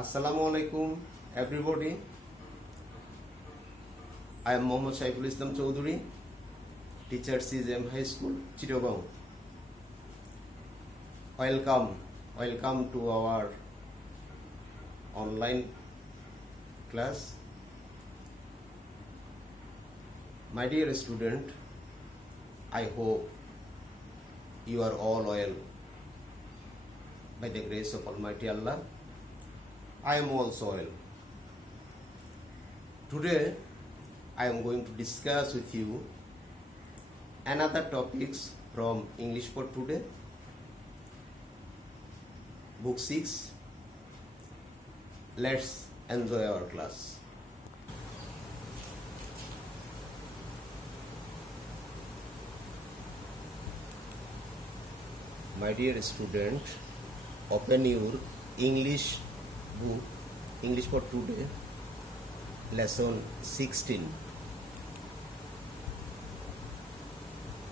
Assalamu alaikum everybody. I am Mohammad Shaiful Islam Chowdhury, teacher CGM High School, Chittagong. Welcome to our online class. My dear student, I hope you are all well by the grace of Almighty Allah. I am also well. Today I am going to discuss with you another topics from English for Today, book 6. Let's enjoy our class. My dear student, open your English book, English for Today, lesson 16.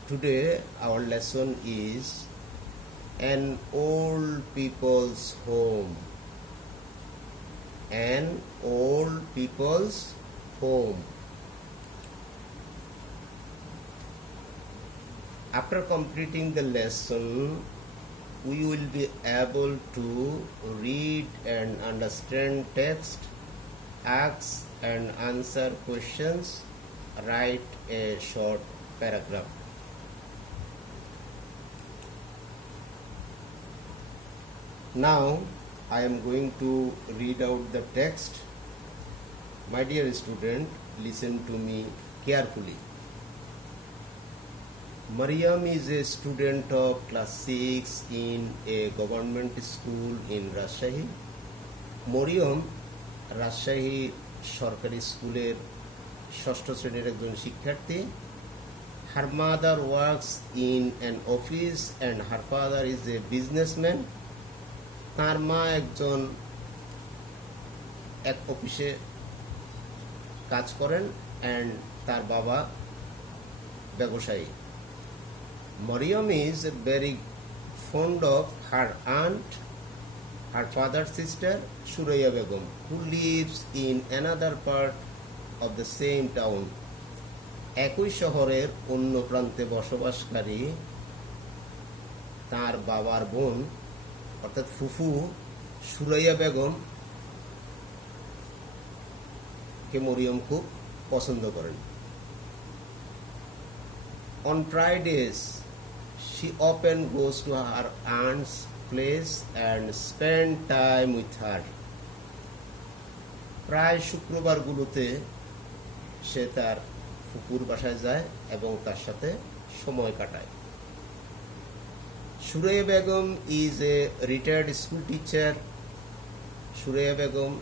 Today our lesson is an old people's home. An old people's home. After completing the lesson, we will be able to read and understand text, ask and answer questions, write a short paragraph. Now I am going to read out the text. My dear student, listen to me carefully. Mariam is a student of class 6 in a government school in Rajshahi. Mariam Rajshahi সরকারি স্কুলের ষষ্ঠ শ্রেণীর একজন শিক্ষার্থী. Her mother works in an office and her father is a businessman. তার মা একজন এক অফিসে কাজ করেন and তার বাবা ব্যবসায়ী. Mariam is very fond of her aunt, her father's sister, Suraya Begum, who lives in another part of the same town. একই শহরের অন্য প্রান্তে বসবাসকারী তার বাবার বোন অর্থাৎ ফুফু সুরাইয়া বেগম কে মরিয়ম খুব পছন্দ করেন. On Fridays, she often goes to her aunt's place and spend time with her. প্রায় শুক্রবারগুলোতে সে তার ফুপুর বাসায় যায় এবং তার সাথে সময় কাটায়. Suraiya Begum is a retired school teacher. Suraiya Begum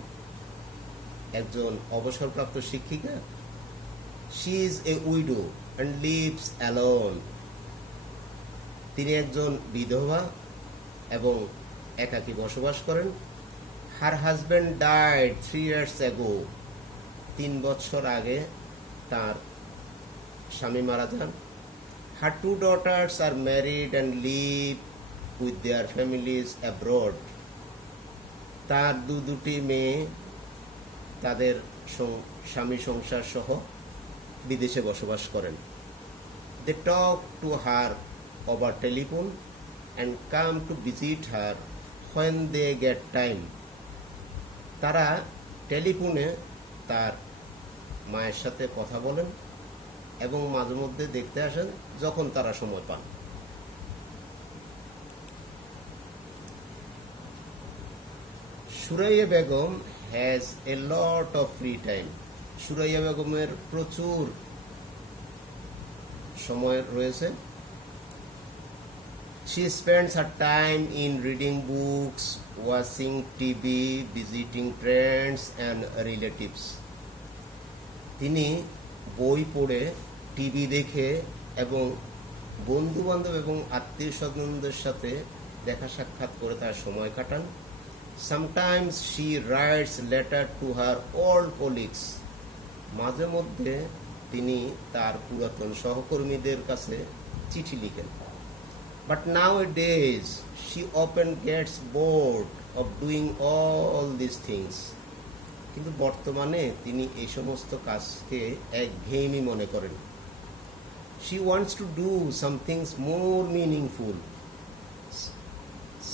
একজন অবসরপ্রাপ্ত শিক্ষিকা. She is a widow and lives alone. তিনি একজন বিধবা এবং একাকী বসবাস করেন. Her husband died 3 years ago. 3 বছর আগে তার স্বামী মারা যান. Her 2 daughters are married and live with their families abroad. তার দুটি মেয়ে তাদের স্বামী সংসার সহ বিদেশে বসবাস করেন. They talk to her over telephone and come to visit her when they get time. তারা টেলিফোনে তার মায়ের সাথে কথা বলেন এবং মাঝে মধ্যে দেখতে আসেন যখন তারা সময় পান. Suraiya Begum has a lot of free time. Suraiya বেগমের প্রচুর সময় রয়েছে. She spends her time in reading books, watching TV, visiting friends and relatives. তিনি বই পড়ে, টিভি দেখে এবং বন্ধু বান্ধব এবং আত্মীয় স্বজনদের সাথে দেখা সাক্ষাৎ করে তার সময় কাটান. Sometimes she writes letter to her old colleagues. মাঝে মধ্যে তিনি তার পুরাতন সহকর্মীদের কাছে চিঠি লিখেন. But nowadays, she often gets bored of doing all these things. কিন্তু বর্তমানে তিনি এই সমস্ত কাজকে একঘেয়েমি মনে করেন। She wants to do some things more meaningful,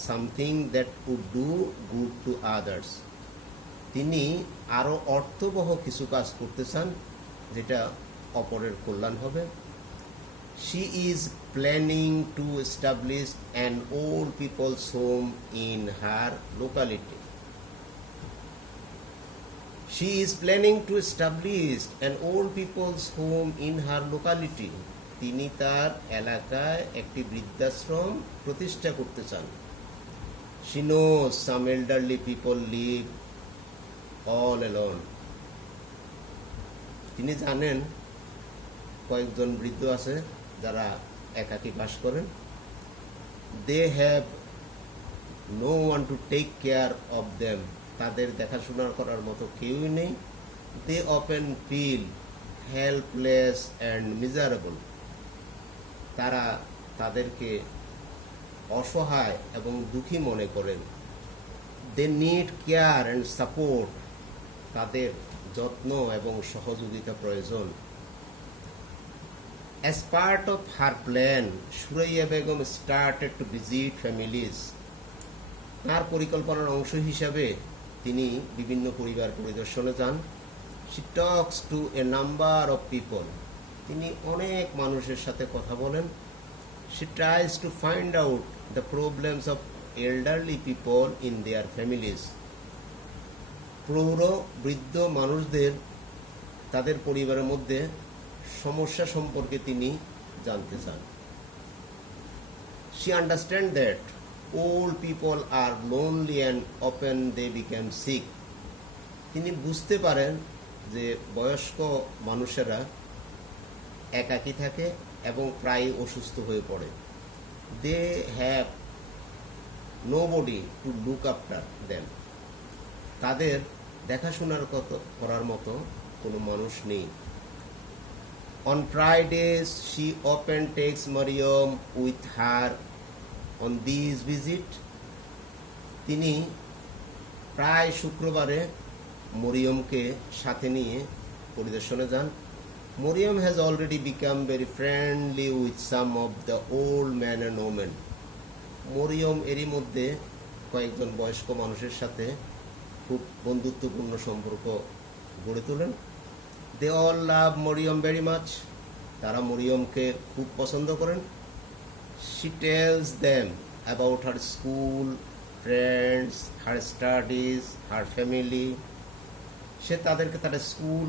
something that would do good to others. তিনি আরো অর্থবহ কিছু কাজ করতে চান যেটা অপরের কল্যাণ হবে। She is planning to establish an old people's home in her locality. She is planning to establish an old people's home in her locality. তিনি তার এলাকায় একটি বৃদ্ধাশ্রম প্রতিষ্ঠা করতে চান। She knows some elderly people live all alone. তিনি জানেন কয়েকজন বৃদ্ধ আছে যারা একাকী বাস করেন। They have no one to take care of them. তাদের দেখাশোনা করার মতো কেউই নেই। They often feel helpless and miserable. তারা তাদেরকে অসহায় এবং দুঃখী মনে করেন। They need care and support. তাদের যত্ন এবং সহযোগিতা প্রয়োজন। As part of her plan, Suraya Begum started to visit families. তার পরিকল্পনার অংশ হিসাবে তিনি বিভিন্ন পরিবার পরিদর্শনে যান। She talks to a number of people. তিনি অনেক মানুষের সাথে কথা বলেন। She tries to find out the problems of elderly people in their families. প্রৌঢ় বৃদ্ধ মানুষদের তাদের পরিবারের মধ্যে সমস্যা সম্পর্কে তিনি জানতে চান। She understands that old people are lonely and often they become sick. তিনি বুঝতে পারেন যে বয়স্ক মানুষেরা একাকী থাকে এবং প্রায় অসুস্থ হয়ে পড়ে। They have nobody to look after them. তাদের দেখাশোনার করার মতো কোনো মানুষ নেই। On Fridays, she often takes Mariam with her on these visits. তিনি প্রায় শুক্রবারে মরিয়মকে সাথে নিয়ে পরিদর্শনে যান। Mariam has already become very friendly with some of the old men and women. Mariam এরই মধ্যে কয়েকজন বয়স্ক মানুষের সাথে খুব বন্ধুত্বপূর্ণ সম্পর্ক গড়ে তোলেন। They all love Mariam very much. তারা মরিয়মকে খুব পছন্দ করেন। She tells them about her school, friends, her studies, her family. সে তাদেরকে তার স্কুল,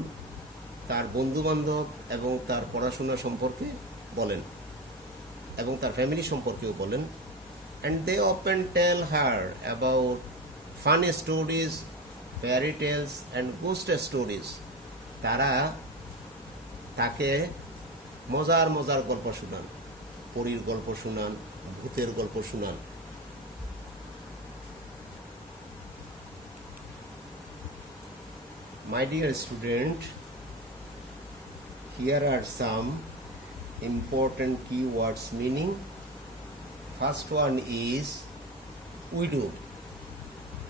তার বন্ধু-বান্ধব এবং তার পড়াশোনা সম্পর্কে বলেন এবং তার ফ্যামিলি সম্পর্কেও বলেন। And they often tell her about funny stories, fairy tales and ghost stories. তারা তাকে মজার মজার গল্প শোনান, পরীর গল্প শোনান, ভূতের গল্প শোনান। My dear student, here are some important keywords meaning. First one is widow.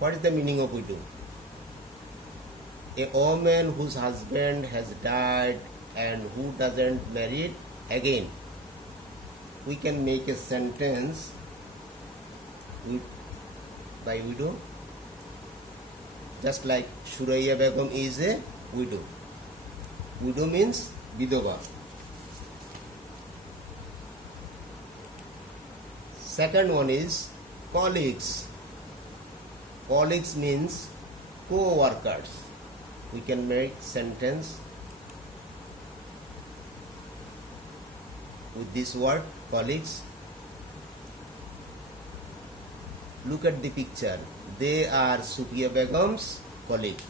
What is the meaning of widow? A woman whose husband has died and who doesn't marry again. We can make a sentence by widow, just like Suraya Begum is a widow. Widow means vidova. Second one is colleagues. Colleagues means co-workers. We can make sentence with this word, colleagues. Look at the picture. They are Suraya Begum's colleague.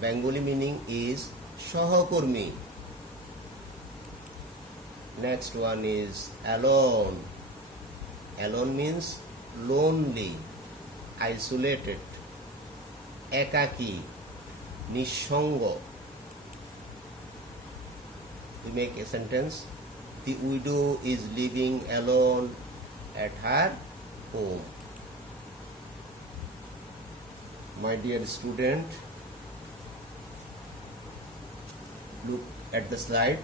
Bengali meaning is sahakormi. Next one is alone. Alone means lonely, isolated, ekaki, nishongo. We make a sentence. the widow is living alone at her home. My dear student, look at the slide.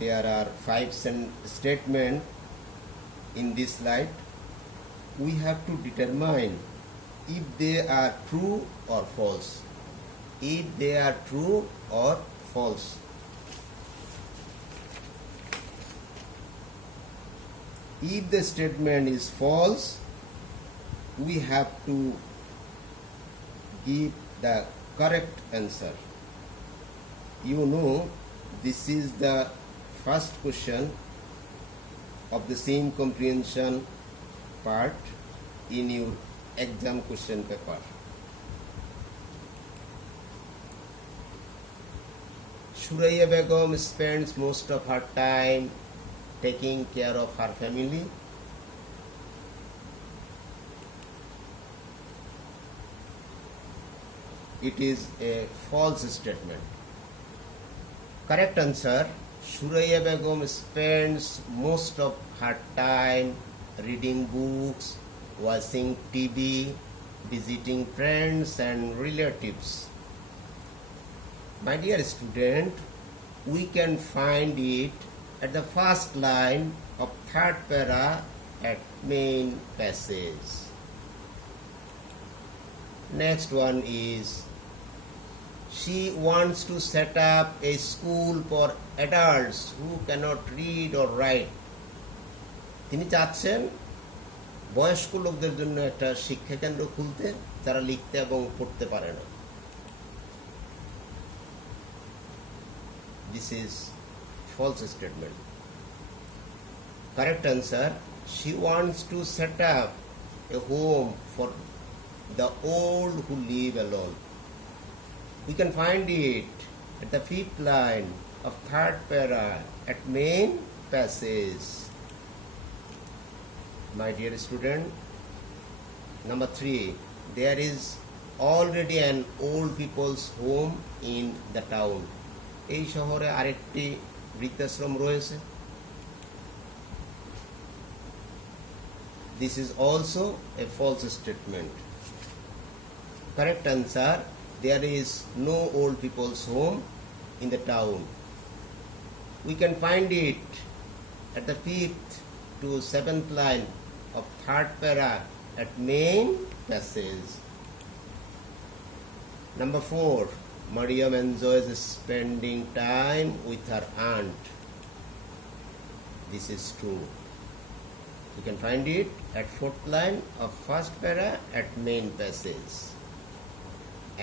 There are 5 statements in this slide. We have to determine if they are true or false. If they are true or false. If the statement is false, we have to give the correct answer. You know, this is the first question of the same comprehension part in your exam question paper. Shuraiya Begum spends most of her time taking care of her family. It is a false statement. Correct answer: Shuraiya Begum spends most of her time reading books, watching TV, visiting friends and relatives. My dear student, we can find it at the first line of third para at main passage. Next one is, she wants to set up a school for adults who cannot read or write. তিনি চাচ্ছেন বয়স্ক লোকদের জন্য একটা শিক্ষা কেন্দ্র খুলতে যারা লিখতে এবং পড়তে পারে না। This is false statement. Correct answer: she wants to set up a home for the old who live alone. We can find it at the 5th line of third para at main passage. My dear student, number 3, there is already an old people's home in the town. এই শহরে আরেকটি বৃদ্ধাশ্রম রয়েছে। This is also a false statement. Correct answer: there is no old people's home in the town. We can find it at the 5th to 7th line of third para at main passage. Number 4, Mariam enjoys spending time with her aunt. This is true. You can find it at 4th line of first para at main passage.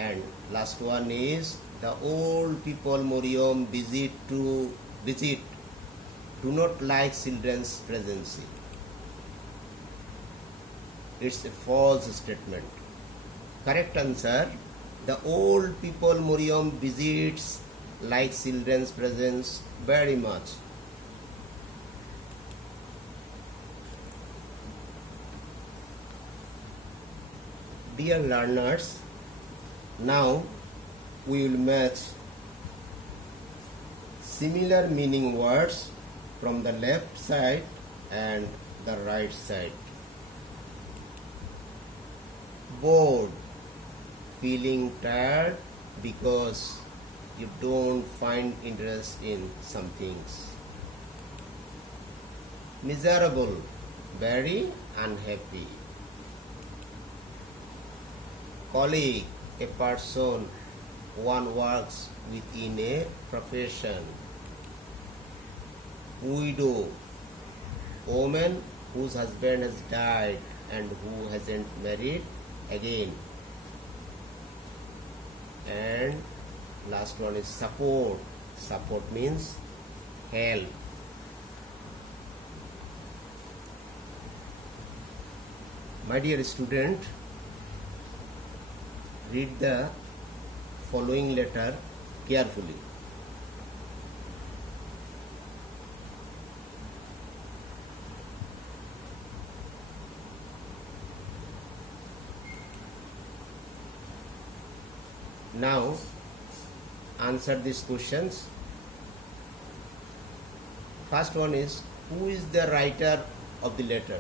And last one is, the old people Mariam visit do not like children's presence. It's a false statement. Correct answer: the old people Mariam visits like children's presence very much. Dear learners, now we will match similar meaning words from the left side and the right side. Bored, feeling tired because you don't find interest in some things. Miserable, very unhappy. Colleague, a person one works within a profession. Widow, woman whose husband has died and who hasn't married again. And last one is support. Support means help. My dear student, read the following letter carefully. Now answer these questions. First one is, who is the writer of the letter?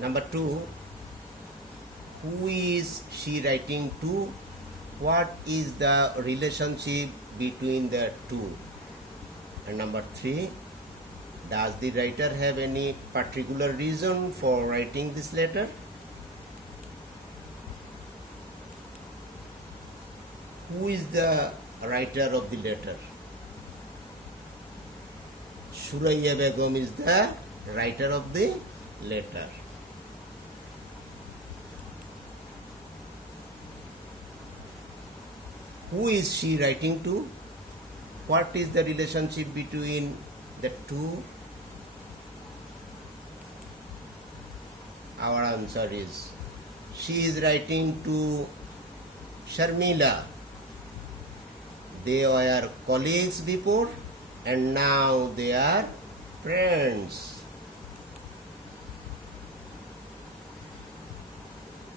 Number two, who is she writing to? What is the relationship between the two? And number three, does the writer have any particular reason for writing this letter? Who is the writer of the letter? Suraya Begum is the writer of the letter. Who is she writing to? What is the relationship between the two? Our answer is, she is writing to Sharmila. They were colleagues before and now they are friends.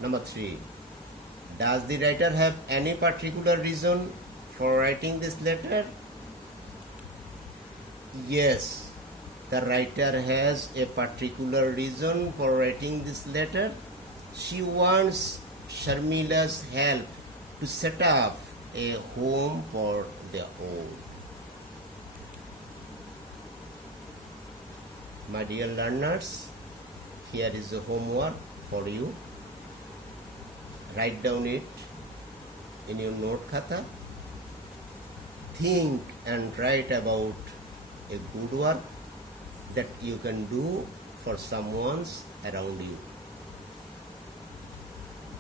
Number three, does the writer have any particular reason for writing this letter? Yes, the writer has a particular reason for writing this letter. She wants Sharmila's help to set up a home for their own. My dear learners, here is the homework for you. Write down it in your note khata. Think and write about a good work that you can do for someone around you.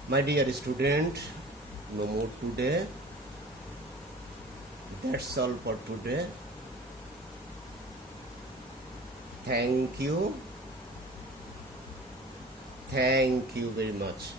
My dear student, no more today. That's all for today. Thank you. Thank you very much.